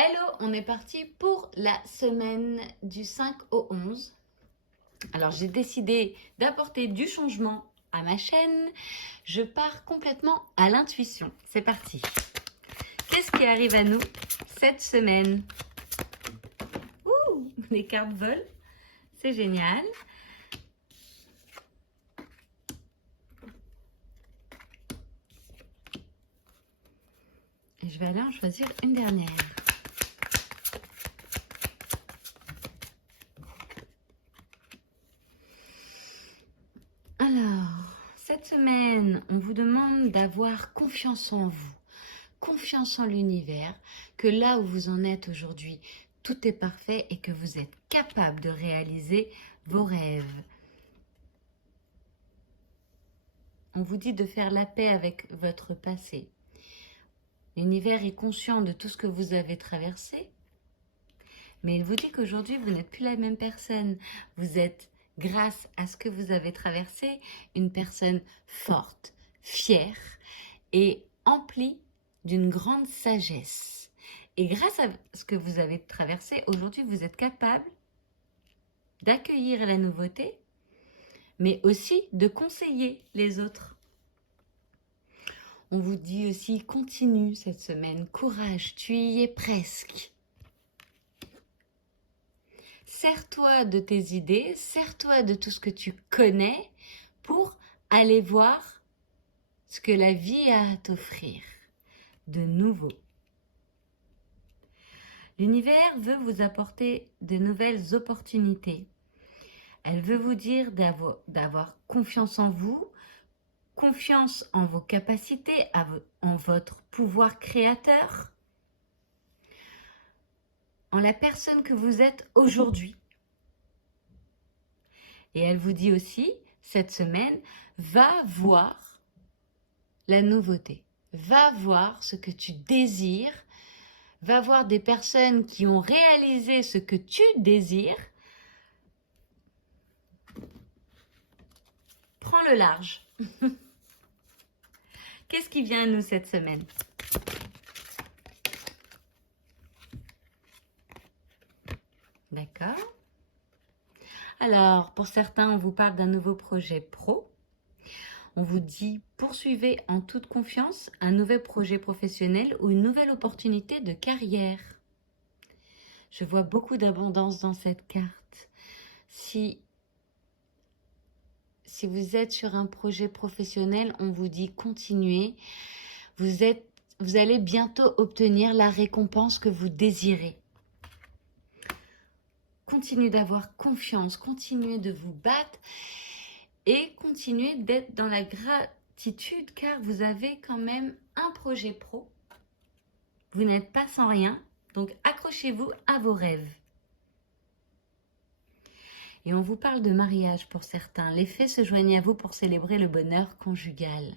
Hello, on est parti pour la semaine du 5 au 11. Alors j'ai décidé d'apporter du changement à ma chaîne. Je pars complètement à l'intuition. C'est parti. Qu'est-ce qui arrive à nous cette semaine? Ouh, les cartes volent. C'est génial. Et je vais aller en choisir une dernière. Alors, cette semaine, on vous demande d'avoir confiance en vous, confiance en l'univers, que là où vous en êtes aujourd'hui, tout est parfait et que vous êtes capable de réaliser vos rêves. On vous dit de faire la paix avec votre passé. L'univers est conscient de tout ce que vous avez traversé, mais il vous dit qu'aujourd'hui, vous n'êtes plus la même personne. Vous êtes, grâce à ce que vous avez traversé, une personne forte, fière et emplie d'une grande sagesse. Et grâce à ce que vous avez traversé, aujourd'hui, vous êtes capable d'accueillir la nouveauté, mais aussi de conseiller les autres. On vous dit aussi, continue cette semaine, courage, tu y es presque. Sers-toi de tes idées, sers-toi de tout ce que tu connais pour aller voir ce que la vie a à t'offrir de nouveau. L'univers veut vous apporter de nouvelles opportunités. Elle veut vous dire d'avoir confiance en vous, confiance en vos capacités, en votre pouvoir créateur, en la personne que vous êtes aujourd'hui. Et elle vous dit aussi, cette semaine, va voir la nouveauté. Va voir ce que tu désires. Va voir des personnes qui ont réalisé ce que tu désires. Prends le large. Qu'est-ce qui vient à nous cette semaine? D'accord. Alors, pour certains, on vous parle d'un nouveau projet pro. On vous dit, poursuivez en toute confiance un nouvel projet professionnel ou une nouvelle opportunité de carrière. Je vois beaucoup d'abondance dans cette carte. Si vous êtes sur un projet professionnel, on vous dit continuez. Vous allez bientôt obtenir la récompense que vous désirez. Continuez d'avoir confiance, continuez de vous battre et continuez d'être dans la gratitude car vous avez quand même un projet pro. Vous n'êtes pas sans rien, donc accrochez-vous à vos rêves. Et on vous parle de mariage pour certains. Les fées se joignent à vous pour célébrer le bonheur conjugal.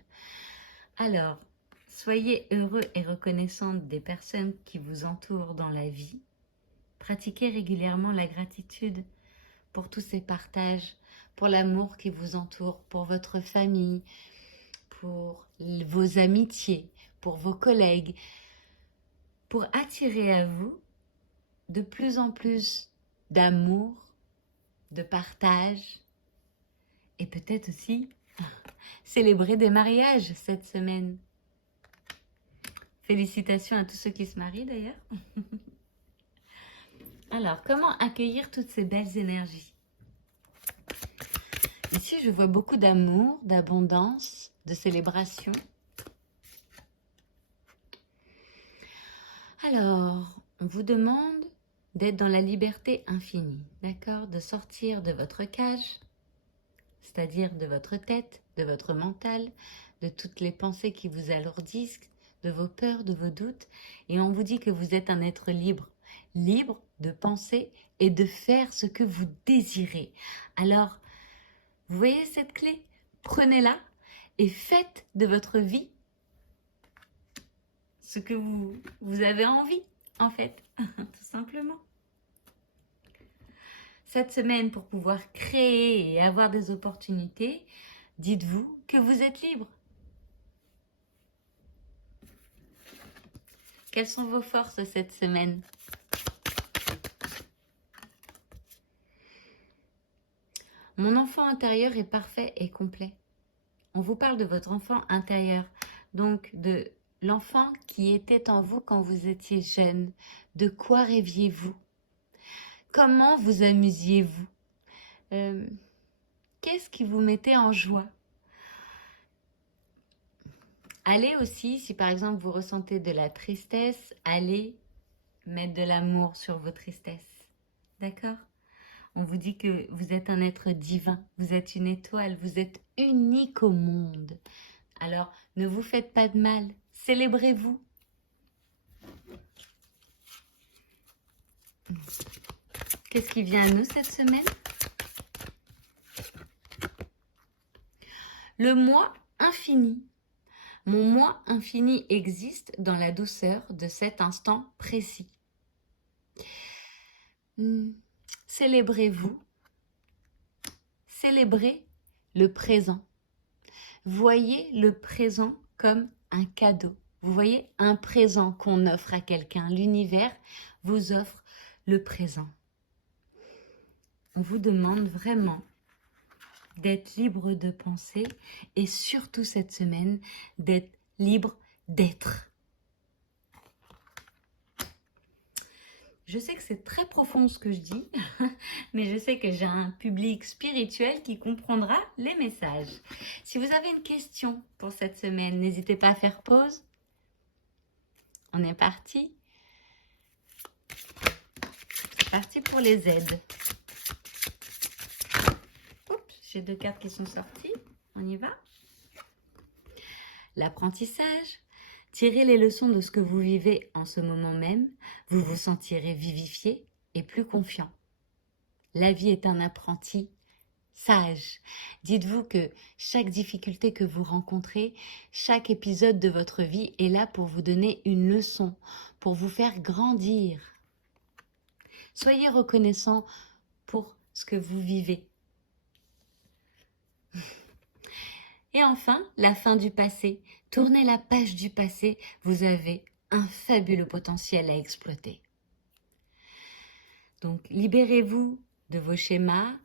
Alors, soyez heureux et reconnaissante des personnes qui vous entourent dans la vie. Pratiquez régulièrement la gratitude pour tous ces partages, pour l'amour qui vous entoure, pour votre famille, pour vos amitiés, pour vos collègues, pour attirer à vous de plus en plus d'amour, de partage et peut-être aussi célébrer des mariages cette semaine. Félicitations à tous ceux qui se marient d'ailleurs. Alors, comment accueillir toutes ces belles énergies? Ici, je vois beaucoup d'amour, d'abondance, de célébration. Alors, on vous demande d'être dans la liberté infinie, d'accord? De sortir de votre cage, c'est-à-dire de votre tête, de votre mental, de toutes les pensées qui vous alourdissent, de vos peurs, de vos doutes. Et on vous dit que vous êtes un être libre, libre de penser et de faire ce que vous désirez. Alors, vous voyez cette clé? Prenez-la et faites de votre vie ce que vous avez envie, en fait, tout simplement. Cette semaine, pour pouvoir créer et avoir des opportunités, dites-vous que vous êtes libre. Quelles sont vos forces cette semaine? Mon enfant intérieur est parfait et complet. On vous parle de votre enfant intérieur, donc de l'enfant qui était en vous quand vous étiez jeune. De quoi rêviez-vous? Comment vous amusiez-vous? Qu'est-ce qui vous mettait en joie? Allez aussi, si par exemple vous ressentez de la tristesse, allez mettre de l'amour sur vos tristesses. D'accord? On vous dit que vous êtes un être divin, vous êtes une étoile, vous êtes unique au monde. Alors, ne vous faites pas de mal, célébrez-vous. Qu'est-ce qui vient à nous cette semaine? Le moi infini. Mon moi infini existe dans la douceur de cet instant précis. Célébrez-vous. Célébrez le présent. Voyez le présent comme un cadeau. Vous voyez un présent qu'on offre à quelqu'un. L'univers vous offre le présent. On vous demande vraiment d'être libre de penser et surtout cette semaine, d'être libre d'être. Je sais que c'est très profond ce que je dis, mais je sais que j'ai un public spirituel qui comprendra les messages. Si vous avez une question pour cette semaine, n'hésitez pas à faire pause. On est parti. C'est parti pour les aides. J'ai 2 cartes qui sont sorties. On y va. L'apprentissage. Tirez les leçons de ce que vous vivez en ce moment même. Vous vous sentirez vivifié et plus confiant. La vie est un apprenti sage. Dites-vous que chaque difficulté que vous rencontrez, chaque épisode de votre vie est là pour vous donner une leçon, pour vous faire grandir. Soyez reconnaissant pour ce que vous vivez. Et enfin, la fin du passé. Tournez la page du passé, vous avez un fabuleux potentiel à exploiter. Donc, libérez-vous de vos schémas,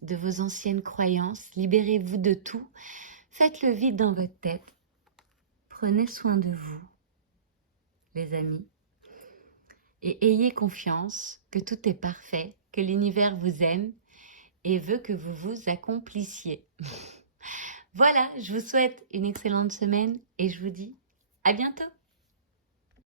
de vos anciennes croyances, libérez-vous de tout. Faites le vide dans votre tête. Prenez soin de vous, les amis. Et ayez confiance que tout est parfait, que l'univers vous aime et veut que vous vous accomplissiez. Voilà, je vous souhaite une excellente semaine et je vous dis à bientôt.